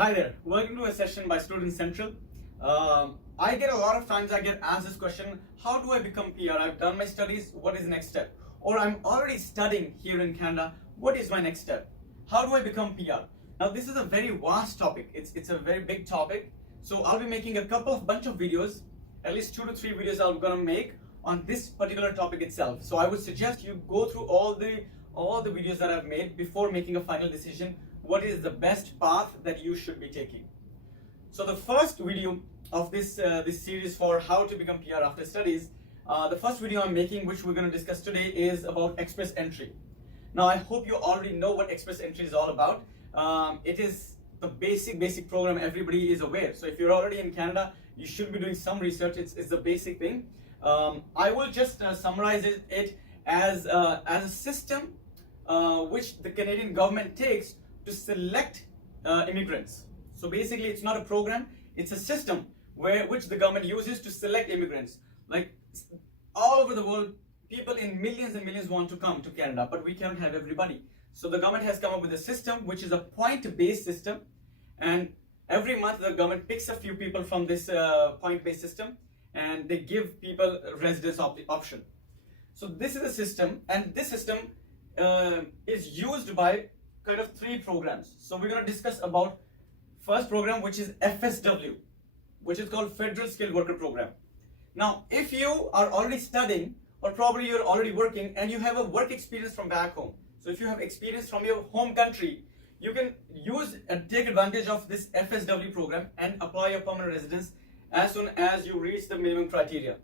Hi there, welcome to a session by Student Central. I get a lot of times I get asked this question, how do I become PR? I've done my studies, what is the next step? Or I'm already studying here in Canada, what is my next step? How do I become PR? Now this is a very vast topic, it's a very big topic. So I'll be making a bunch of videos, at least 2 to 3 videos I'm gonna make on this particular topic itself. So I would suggest you go through all the videos that I've made before making a final decision. What is the best path that you should be taking? So the first video of this series for how to become PR after studies, the first video I'm making, which we're going to discuss today, is about express entry. Now I hope you already know what express entry is all about. It is the basic program everybody is aware. So if you're already in Canada, you should be doing some research. It's the basic thing. I will just summarize it as a system which the Canadian government takes to select immigrants. So basically it's not a program, it's a system which the government uses to select immigrants. Like all over the world, people in millions and millions want to come to Canada, but we can't have everybody. So the government has come up with a system which is a point-based system, and every month the government picks a few people from this point-based system and they give people residence option. So this is a system, and this system is used by kind of 3 programs. So we're going to discuss about first program, which is FSW, which is called Federal Skilled Worker Program. Now if you are already studying, or probably you're already working and you have a work experience from back home, so if you have experience from your home country, you can use and take advantage of this FSW program and apply your permanent residence as soon as you reach the minimum criteria.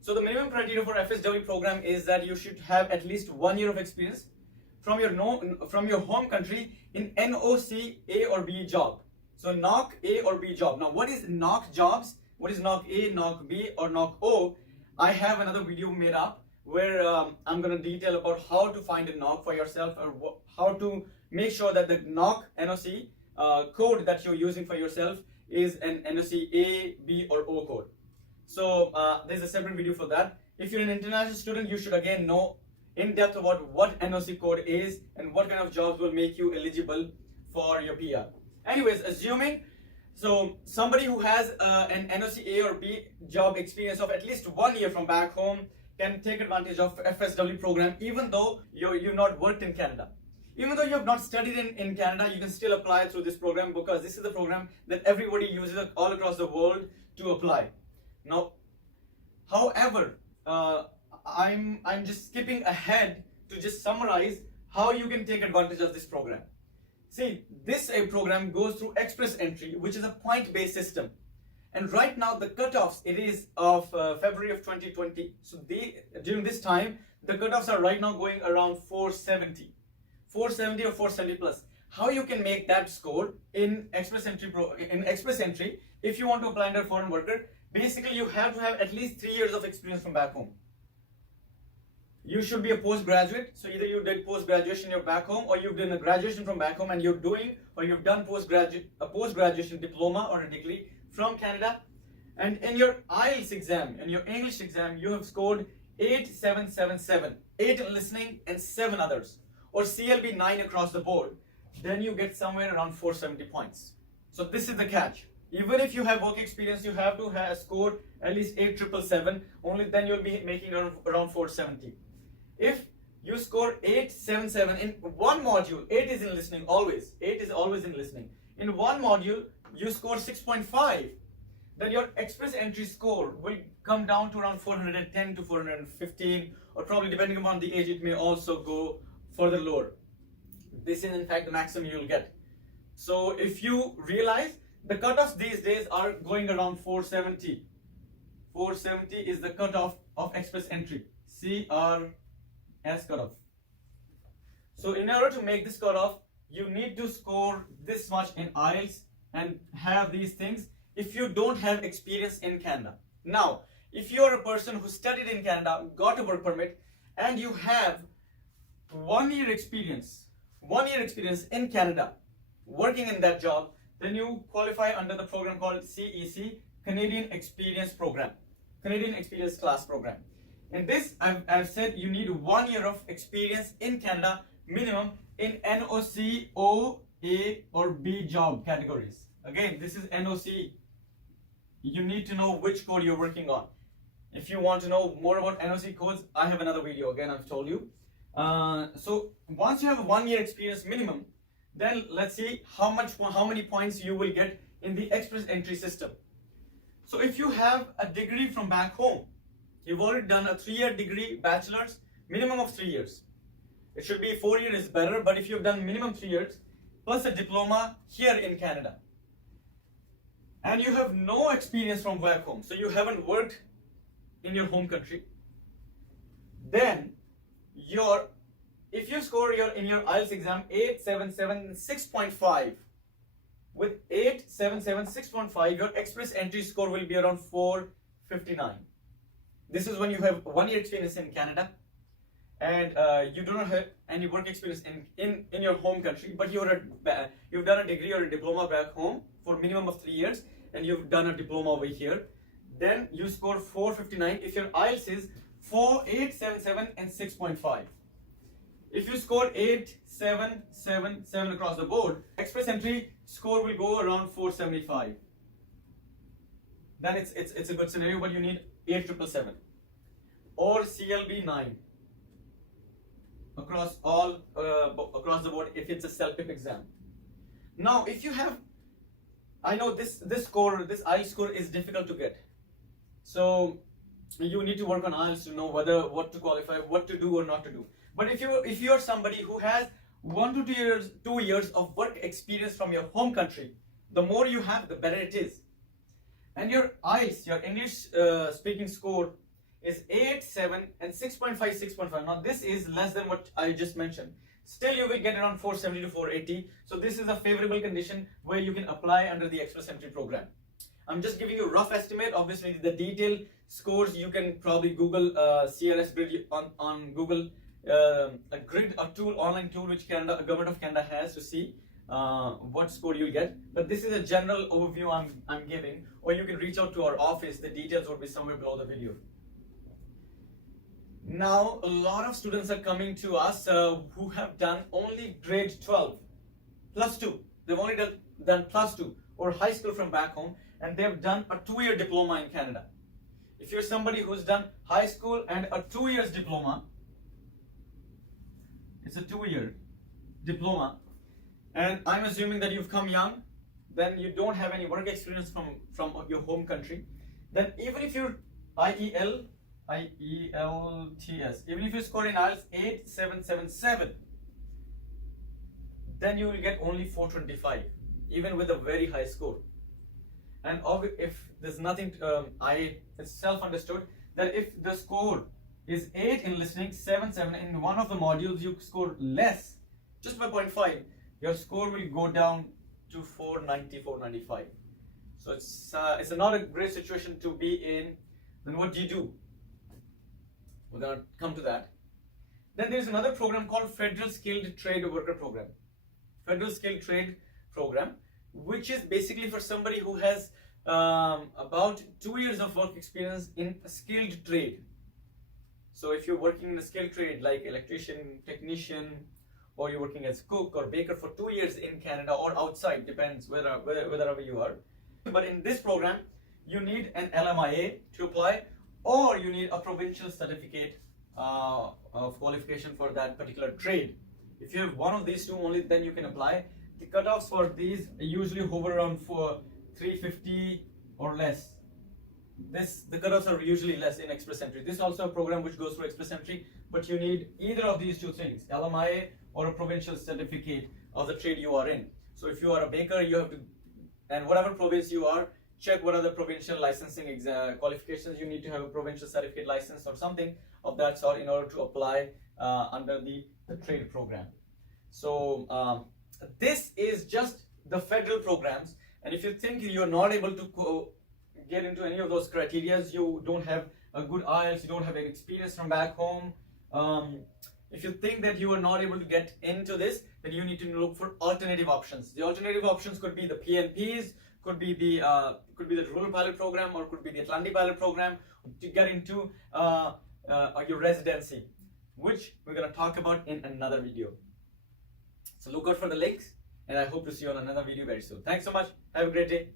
So the minimum criteria for FSW program is that you should have at least 1 year of experience from your home country in NOC A or B job. So NOC A or B job. Now what is NOC jobs? What is NOC A, NOC B or NOC O? I have another video made up where I'm going to detail about how to find a NOC for yourself, or how to make sure that the NOC code that you're using for yourself is an NOC A, B or O code. So there's a separate video for that. If you're an international student, you should again know in depth about what NOC code is and what kind of jobs will make you eligible for your PR. Anyways, assuming so somebody who has an NOC A or B job experience of at least 1 year from back home can take advantage of FSW program, even though you've not worked in Canada. Even though you have not studied in Canada, you can still apply through this program, because this is the program that everybody uses all across the world to apply. Now, however, I'm just skipping ahead to just summarize how you can take advantage of this program. See, this program goes through express entry, which is a point-based system. And right now the cutoffs, it is of February of 2020. So during this time, the cutoffs are right now going around 470 or 470 plus. How you can make that score in express entry if you want to apply under foreign worker? Basically, you have to have at least 3 years of experience from back home. You should be a postgraduate, so either you did post-graduation you're back home, or you've done a graduation from back home and you've done a post-graduation diploma or a degree from Canada. And in your IELTS exam, in your English exam, you have scored 8777, 8 in listening and 7 others, or CLB 9 across the board. Then you get somewhere around 470 points. So this is the catch. Even if you have work experience, you have to have scored at least 8777, only then you'll be making around 470. If you score 877 in one module, 8 is in listening always. 8 is always in listening. In one module, you score 6.5. Then your express entry score will come down to around 410 to 415, or probably depending upon the age, it may also go further lower. This is in fact the maximum you'll get. So if you realize, the cutoffs these days are going around 470. 470 is the cutoff of express entry. CRS cutoff. So in order to make this cutoff, you need to score this much in IELTS and have these things if you don't have experience in Canada. Now, if you're a person who studied in Canada, got a work permit, and you have 1 year experience in Canada, working in that job, then you qualify under the program called CEC, Canadian Experience Program, Canadian Experience Class Program. In this, I've said you need 1 year of experience in Canada minimum in NOC O A or B job categories. Again, this is NOC. You need to know which code you're working on. If you want to know more about NOC codes, I have another video. Again, I've told you. So once you have a 1 year experience minimum, then let's see how many points you will get in the express entry system. So if you have a degree from back home, you've already done a 3-year degree, bachelor's, minimum of 3 years. It should be 4 years is better, but if you've done minimum 3 years, plus a diploma here in Canada, and you have no experience from back home, so you haven't worked in your home country, then if you score in your IELTS exam 877 6.5, with 877 6.5, your express entry score will be around 459. This is when you have 1 year experience in Canada, and you do not have any work experience in your home country, but you've done a degree or a diploma back home for minimum of 3 years, and you've done a diploma over here, then you score 459 if your IELTS is 877 and 6.5. If you score 8777 across the board, express entry score will go around 475. Then it's a good scenario, but you need 8777 or CLB 9 across the board if it's a self-pip exam. Now, if you have, I know this IELTS score is difficult to get, so you need to work on IELTS to know what to qualify, what to do or not to do. But if you're somebody who has 1 to 2 years of work experience from your home country, the more you have, the better it is. And your IELTS, your English speaking score, is 87 and 6.5, 6.5. Now this is less than what I just mentioned. Still you will get around 470 to 480. So this is a favorable condition where you can apply under the express entry program. I'm just giving you a rough estimate. Obviously the detailed scores you can probably Google CRS grid on Google, a grid, a tool, online tool which government of Canada has to see what score you'll get. But this is a general overview I'm giving, or you can reach out to our office. The details will be somewhere below the video. Now a lot of students are coming to us who have done only grade 12 plus 2. They've only done plus 2 or high school from back home, and they've done a 2-year diploma in Canada. If you're somebody who's done high school and a 2 years diploma, it's a 2-year diploma, and I'm assuming that you've come young, then you don't have any work experience from your home country, then even if you're IELTS, even if you score in IELTS 8777, then you will get only 425, even with a very high score. And if there's nothing, it's self-understood that if the score is 8 in listening, 7 in one of the modules you score less, just by 0.5, your score will go down to 490, 495. So it's not a great situation to be in. Then what do you do? We're gonna come to that. Then there's another program called Federal Skilled Trade Worker Program. Federal Skilled Trade Program, which is basically for somebody who has about 2 years of work experience in a skilled trade. So if you're working in a skilled trade like electrician, technician, or you're working as cook or baker for 2 years in Canada or outside, depends wherever you are. But in this program, you need an LMIA to apply, or you need a provincial certificate of qualification for that particular trade. If you have one of these two only, then you can apply. The cutoffs for these usually hover around 350 or less. The cutoffs are usually less in express entry. This is also a program which goes through express entry, but you need either of these two things, LMIA or a provincial certificate of the trade you are in. So if you are a baker, you have to, and whatever province you are, check what are the provincial licensing qualifications. You need to have a provincial certificate license or something of that sort in order to apply under the trade program. So this is just the federal programs, and if you think you're not able to get into any of those criteria, you don't have a good IELTS, you don't have any experience from back home, if you think that you are not able to get into this, then you need to look for alternative options. The alternative options could be the PNPs, could be the rural pilot program, or could be the Atlantic pilot program to get into your residency, which we're going to talk about in another video. So look out for the links and I hope to see you on another video very soon. Thanks so much. Have a great day.